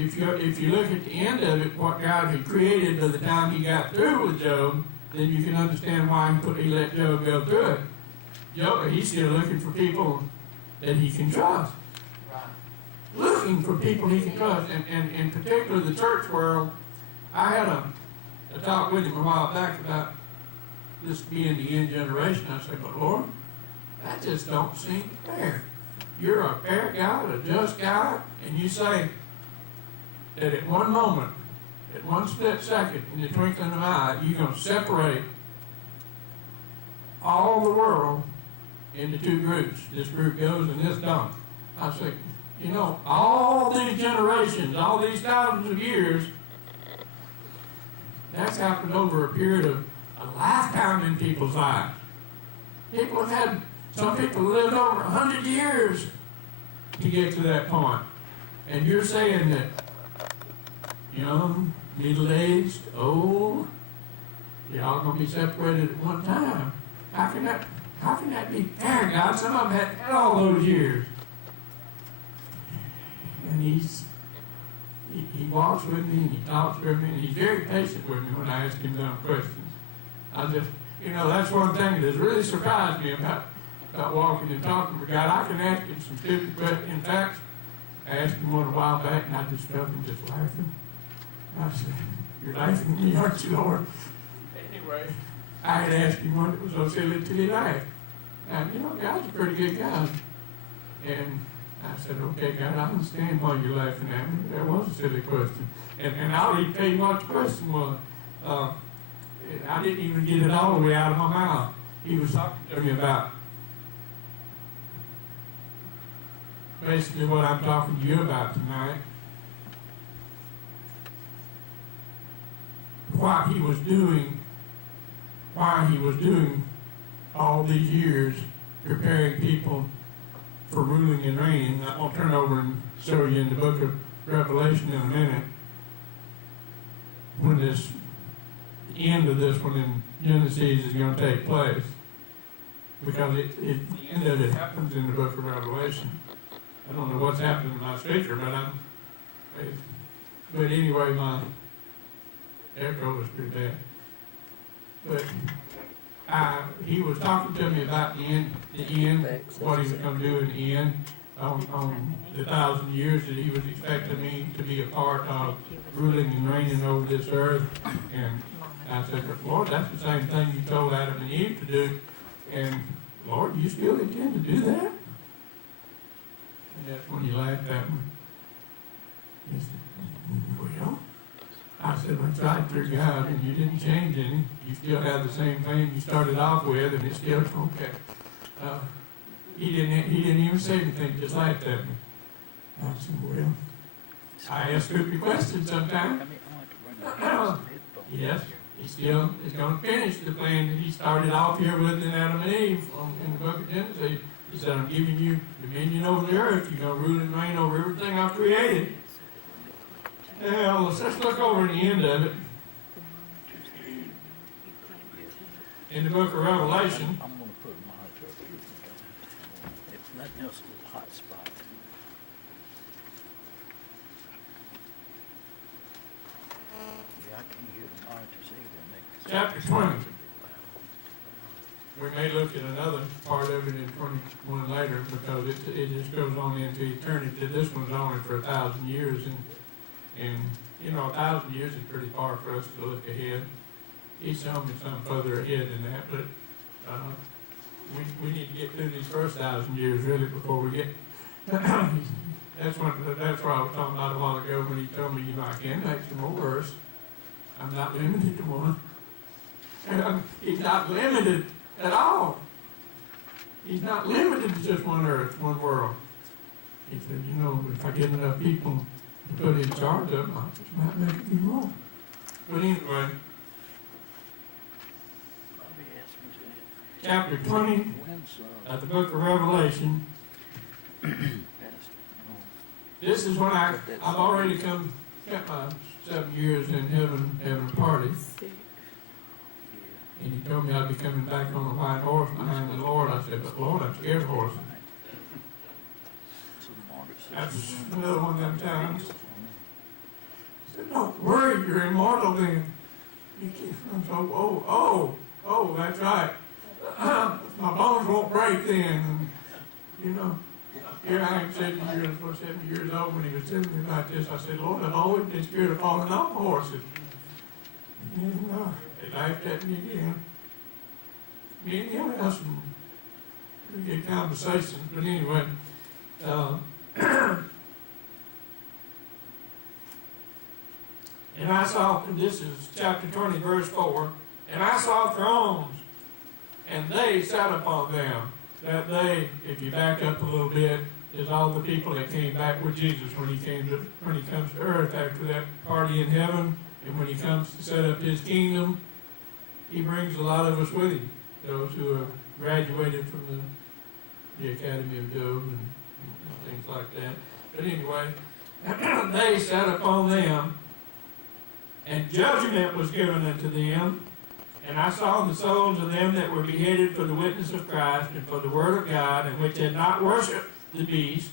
if you look at the end of it, what God had created by the time he got through with Job, then you can understand why he let Job go through it. Job, he's still looking for people that he can trust. Right. Looking for people he can trust. And in particular, the church world, I had a talk with him a while back about this being the end generation. I said, but Lord, that just don't seem fair. You're a fair God, a just God, and you say that at one moment, at one split second, in the twinkling of an eye, you're going to separate all the world into two groups. This group goes and this don't. I say, you know, all these generations, all these thousands of years, that's happened over a period of a lifetime in people's lives. People have had, some people lived over 100 years to get to that point. And you're saying that young, middle-aged, old, you're all going to be separated at one time. How can that be fair, God? Some of them had all those years. And he walks with me, and he talks with me, and he's very patient with me when I ask him dumb questions. That's one thing that's really surprised me about walking and talking with God. I can ask him some stupid questions. In fact, I asked him one a while back, and I just felt him just laughing. I said, you're laughing at me, aren't you, Lord? Anyway, I had asked him one that was so silly till he laughed. Now, God's a pretty good God. And I said, okay, God, I understand why you're laughing at me. That was a silly question. And I'll even tell you what the question was. I didn't even get it all the way out of my mouth. He was talking to me about basically what I'm talking to you about tonight. Why he was doing all these years preparing people for ruling and reigning. I'm going to turn over and show you in the book of Revelation in a minute when the end of this one in Genesis is going to take place, because the end of it happens in the book of Revelation. I don't know what's happening to my speaker, but anyway, my echo was pretty bad. But he was talking to me about the end, what he was going to do in the end, on the 1,000 years that he was expecting me to be a part of ruling and reigning over this earth. And I said, but Lord, that's the same thing you told Adam and Eve to do. And Lord, you still intend to do that? And that's when he laughed at me. He said, well, I said, I tried through God, and you didn't change any. You still have the same thing you started off with, and it's still okay. He didn't even say anything, just laughed at me. I said, well, I ask stupid questions sometimes. Yes, he still is going to finish the plan that he started off here with in Adam and Eve in the book of Genesis. He said, I'm giving you dominion over the earth. You're going to rule and reign over everything I've created. Well, let's just look over the end of it. In the book of Revelation, I'm going to put my hot truck here. If nothing else, it's a hot spot. Yeah, I can hear the monitors even. chapter 20. We may look at another part of it in 21 later, because it just goes on into eternity. This one's only for 1,000 years, and 1,000 years is pretty far for us to look ahead. He's showing me some further ahead than that, but we need to get through these first 1,000 years really before we get. That's what I was talking about a while ago when he told me, I can make some more worse. I'm not limited to one. And he's not limited at all. He's not limited to just one earth, one world. He said, if I get enough people to put in charge of them, I just might make a few more. But anyway, chapter 20 of the book of Revelation. This is when I've already got my 7 years in heaven having a party. And he told me I'd be coming back on a white horse behind the Lord. I said, but Lord, I'm scared of horses. That's another one of them times. you're immortal then. You can't, oh, that's right. My bones won't break then. And, you know, here I am 70 years old when he was telling me about this. I said, Lord, I've always been scared of falling off horses. And they laughed at me again. Me and him had some pretty good conversations, but anyway, and I saw, and this is chapter 20, verse 4, and I saw thrones, and they sat upon them. That they, if you back up a little bit, is all the people that came back with Jesus when he comes to earth after that party in heaven, and when he comes to set up his kingdom, he brings a lot of us with him. Those who have graduated from the Academy of Job and things like that. But anyway, they sat upon them, and judgment was given unto them. And I saw the souls of them that were beheaded for the witness of Christ and for the word of God, and which had not worshipped the beast,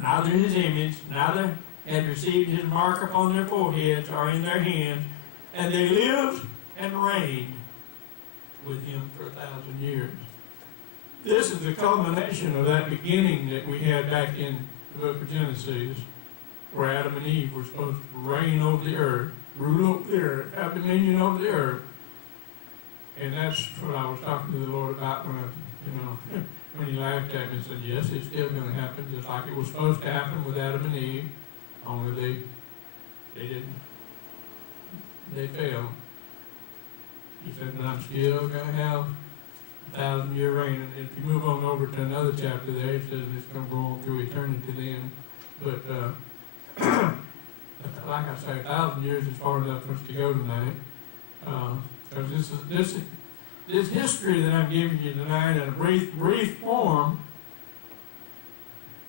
neither his image, neither had received his mark upon their foreheads or in their hands, and they lived and reigned with him for 1,000 years. This is the culmination of that beginning that we had back in the book of Genesis, where Adam and Eve were supposed to reign over the earth, rule over the earth, have dominion over the earth. And that's what I was talking to the Lord about when he laughed at me and said, yes, it's still going to happen, just like it was supposed to happen with Adam and Eve, only they didn't. They failed. He said, but I'm still going to have 1,000-year reign. And if you move on over to another chapter there, it says it's going to go on through eternity then. But like I say, 1,000 years is far enough for us to go tonight. Because this history that I'm giving you tonight in a brief form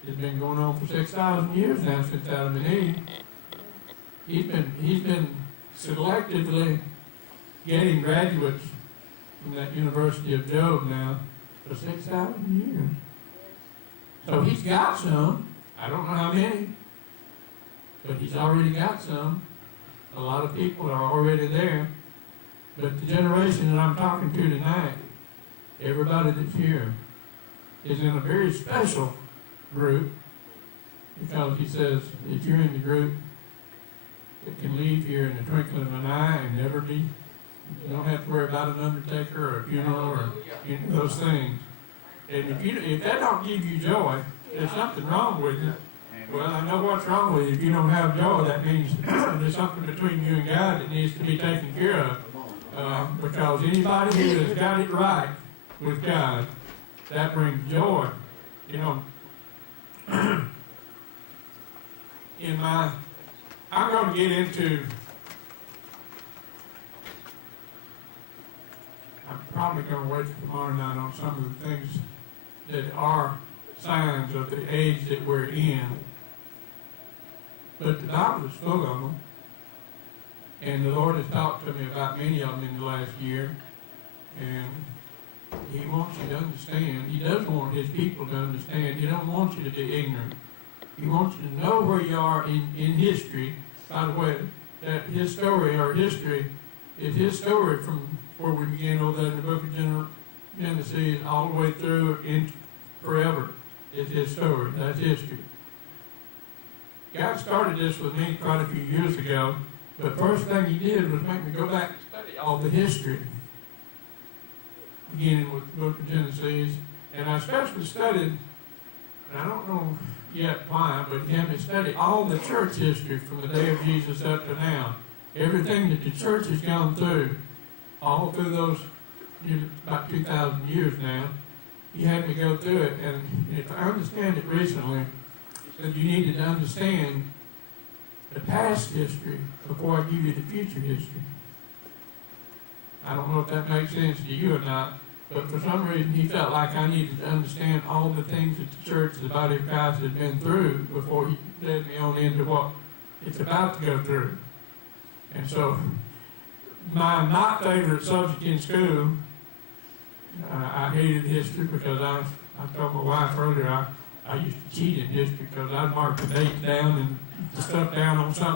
has been going on for 6,000 years now since Adam and Eve. He's been selectively getting graduates from that University of Job now for 6,000 years. So he's got some. I don't know how many, but he's already got some. A lot of people are already there. But the generation that I'm talking to tonight, everybody that's here, is in a very special group, because he says, if you're in the group that can leave here in the twinkling of an eye and never be, you don't have to worry about an undertaker or a funeral or those things. And if that don't give you joy, there's something wrong with you. Well, I know what's wrong with you. If you don't have joy, that means there's something between you and God that needs to be taken care of. Because anybody who has got it right with God, that brings joy. I'm going to get into, I'm probably going to wait till tomorrow night on some of the things that are signs of the age that we're in. But the Bible is full of them. And the Lord has talked to me about many of them in the last year. And he wants you to understand. He does want his people to understand. He don't want you to be ignorant. He wants you to know where you are in history. By the way, that his story or history is his story from where we began over there in the book of Genesis all the way through in forever. It's his story. That's history. God started this with me quite a few years ago. But first thing he did was make me go back and study all the history, beginning with the book of Genesis. And I especially studied, and I don't know yet why, but he had me study all the church history from the day of Jesus up to now. Everything that the church has gone through, all through those about 2,000 years now, he had me go through it. And if I understand it recently, he said you needed to understand the past history before I give you the future history. I don't know if that makes sense to you or not, but for some reason he felt like I needed to understand all the things that the church, the body of Christ, has been through before he led me on into what it's about to go through. And so, my not favorite subject in school, I hated history because I told my wife earlier I used to cheat in history because I'd mark the dates down and the stuff down on something